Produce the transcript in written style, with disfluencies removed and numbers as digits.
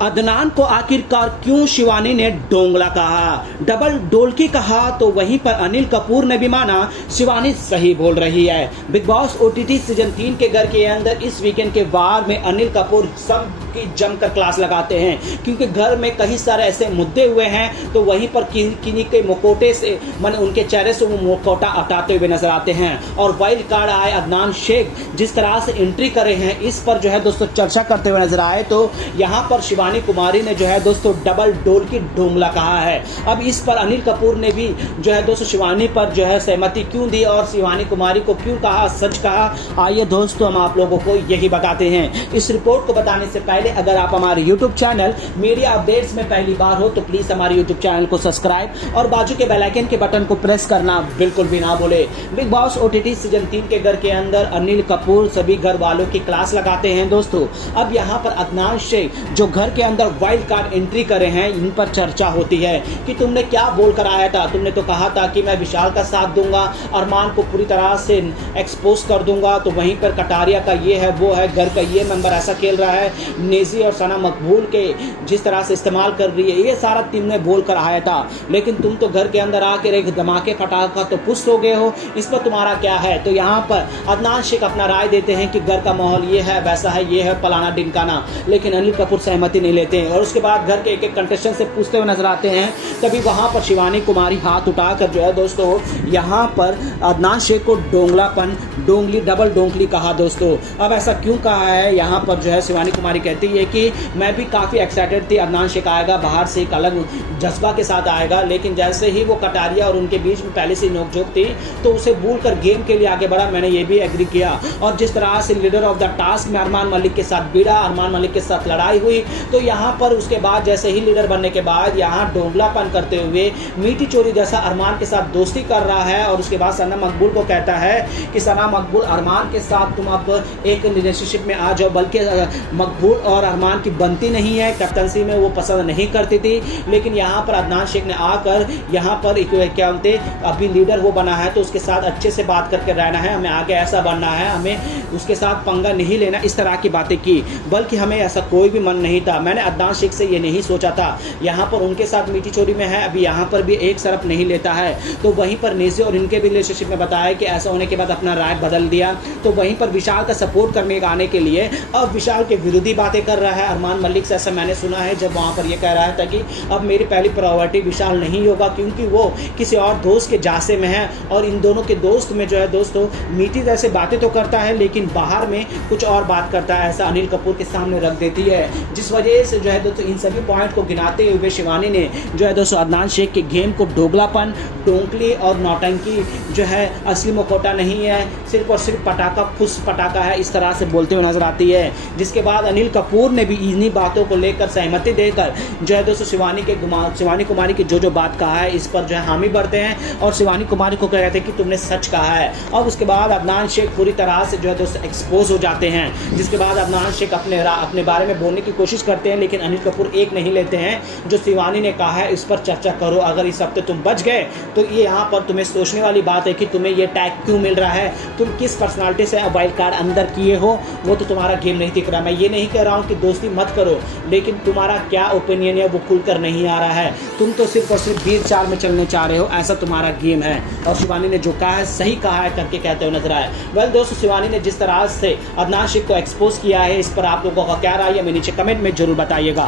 अदनान को आखिरकार क्यों शिवानी ने डोंगला कहा, डबल डोलकी कहा, तो वहीं पर अनिल कपूर ने भी माना शिवानी सही बोल रही है। बिग बॉस ओटीटी सीजन 3 के घर के अंदर इस वीकेंड के वार में अनिल कपूर सबकी जमकर क्लास लगाते हैं, क्योंकि घर में कई सारे ऐसे मुद्दे हुए हैं, तो वहीं पर किन्हीं के मुखौटे से उनके चेहरे से वो मुखौटा हटाते हुए नजर आते हैं। और वाइल्ड कार्ड आए अदनान शेख जिस तरह से एंट्री करे हैं, इस पर जो है दोस्तों चर्चा करते हुए नजर आए, तो यहाँ पर शिवानी कुमारी ने जो है दोस्तों डबल डोल की डोंगला कहा है। अब इस पर अनिल कपूर ने भी जो है दोस्तों शिवानी पर जो है सहमति क्यों दी और शिवानी कुमारी को क्यों कहा, सच कहा, आइए दोस्तों हम आप लोगों को यही बताते हैं। इस रिपोर्ट को बताने से पहले अगर आप हमारे यूट्यूब चैनल मीडिया अपडेट्स में पहली बार हो तो प्लीज हमारे यूट्यूब चैनल को सब्सक्राइब और बाजू के बेल आइकन के बटन को प्रेस करना बिल्कुल भी ना भूले। बिग बॉस ओटीटी सीजन 3 के घर के अंदर अनिल कपूर सभी घर वालों की क्लास लगाते हैं दोस्तों। अब यहाँ पर अदनान शेख जो घर के अंदर वाइल्ड कार्ड एंट्री करे हैं, इन पर चर्चा होती है कि तुमने क्या बोलकर आया था। तुमने तो कहा था कि मैं विशाल का साथ दूंगा, अरमान को पूरी तरह से एक्सपोज कर दूंगा, तो वहीं पर कटारिया का ये है वो है, घर का ये मेंबर ऐसा खेल रहा है, नेजी और सना मकबूल के जिस तरह से इस्तेमाल कर रही है, ये सारा तुमने बोल कर आया था। लेकिन तुम तो घर के अंदर आकर एक धमाके फटाका तो पुष्ट हो गए हो, इस पर तुम्हारा क्या है। तो यहाँ पर अदनान शेख अपना राय देते हैं कि घर का माहौल ये है, वैसा है, ये है, फलाना ढिमकाना, लेकिन अनिल कपूर सहमति नहीं लेते हैं। और उसके बाद घर के एक एक कंटेस्टेंट से पूछते हुए नजर आते हैं, तभी वहां पर शिवानी कुमारी हाथ उठाकर जो है दोस्तों यहाँ पर अदनान शेख को डोंगलापन, डोंगली, डबल डोंगली कहा दोस्तों। अब ऐसा क्यों कहा है, यहाँ पर जो है शिवानी कुमारी कहती है कि मैं भी काफ़ी एक्साइटेड थी, अदनान शेख आएगा, बाहर से एक अलग जज्बा के साथ आएगा, लेकिन जैसे ही वो कटारिया और उनके बीच में पहले से नोकझोंक थी तो उसे भूलकर गेम के लिए आगे बढ़ा। मैंने ये भी एग्री किया। और जिस तरह से लीडर ऑफ द टास्क में अरमान मलिक के साथ भिड़ा, अरमान मलिक के साथ लड़ाई हुई, तो यहाँ पर उसके बाद जैसे ही लीडर बनने के बाद यहाँ डोंगलापन करते हुए मीठी चोरी जैसा अरमान के साथ दोस्ती कर रहा है। और उसके बाद सना मकबूल को कहता है कि सना मकबूल, अरमान के साथ तुम अब एक रिलेशनशिप में आ जाओ, बल्कि मकबूल और अरमान की बनती नहीं है, कैप्टनसी में वो पसंद नहीं करती थी। लेकिन यहाँ पर अदनान शेख ने आकर यहाँ पर क्या बोलते, अभी लीडर वो बना है तो उसके साथ अच्छे से बात करके रहना है, हमें आगे ऐसा बनना है, हमें उसके साथ पंगा नहीं लेना, इस तरह की बातें की। बल्कि हमें ऐसा कोई भी मन नहीं था, मैंने अदनान शेख से ये नहीं सोचा था। यहाँ पर उनके साथ मीठी चोरी में है, अभी यहाँ पर भी एक सरफ नहीं लेता है। तो वहीं पर नेज़े और इनके भी रिलेशनशिप में बताया कि ऐसा होने के बाद अपना राय बदल दिया। तो वहीं पर विशाल का सपोर्ट करने आने के लिए अब विशाल के विरोधी बातें कर रहा है अरमान मलिक से, ऐसा मैंने सुना है। जब वहाँ पर ये कह रहा था कि अब मेरी पहली प्रायोरिटी विशाल नहीं होगा, क्योंकि वो किसी और दोस्त के जासे में है, और इन दोनों के दोस्त में जो है दोस्तों मीठी जैसे बातें तो करता है लेकिन बाहर में कुछ और बात करता है, ऐसा अनिल कपूर के सामने रख देती है। जिस वजह से जो है दोस्तों इन सभी पॉइंट को गिनाते हुए शिवानी ने जो है दोस्तों अदनान शेख के गेम को डोगलापन, डोंकली और नौटंकी जो है, असली मुखौटा नहीं है, सिर्फ और सिर्फ पटाखा, फुस पटाखा है, इस तरह से बोलते हुए नजर आती है। जिसके बाद अनिल कपूर ने भी इन्हीं बातों को लेकर सहमति देकर जो है दोस्तों शिवानी कुमारी की जो बात कहा है इस पर जो है हामी भरते हैं और शिवानी कुमारी को कह रहे थे कि तुमने सच कहा है। और उसके बाद अदनान शेख पूरी तरह से जो है दोस्तों एक्सपोज हो जाते हैं। जिसके बाद अदनान शेख अपने बारे में बोलने की कोशिश करते हैं, लेकिन अनिल कपूर एक नहीं लेते हैं। जो शिवानी ने कहा है इस पर चर्चा करो, अगर इस हफ्ते तुम बच गए तो ये यहाँ पर तुम्हें सोचने वाली बात है कि तुम्हें ये टैग क्यों मिल रहा है, तुम किस पर्सनालिटी से वाइल्ड कार्ड अंदर किए हो, वो तो तुम्हारा गेम नहीं दिख रहा। मैं ये नहीं कह रहा हूँ कि दोस्ती मत करो, लेकिन तुम्हारा क्या ओपिनियन है वो खुलकर नहीं आ रहा है। तुम तो सिर्फ और सिर्फ वीर चाल में चलने चाह रहे हो, ऐसा तुम्हारा गेम है। और शिवानी ने जो कहा है सही कहा है करके कहते हुए नजर आए। वेल दोस्तों, शिवानी ने जिस तरह से अदनान शेख को एक्सपोज किया है, इस पर आप लोगों का क्या राय है हमें नीचे कमेंट में जरूर बताइएगा।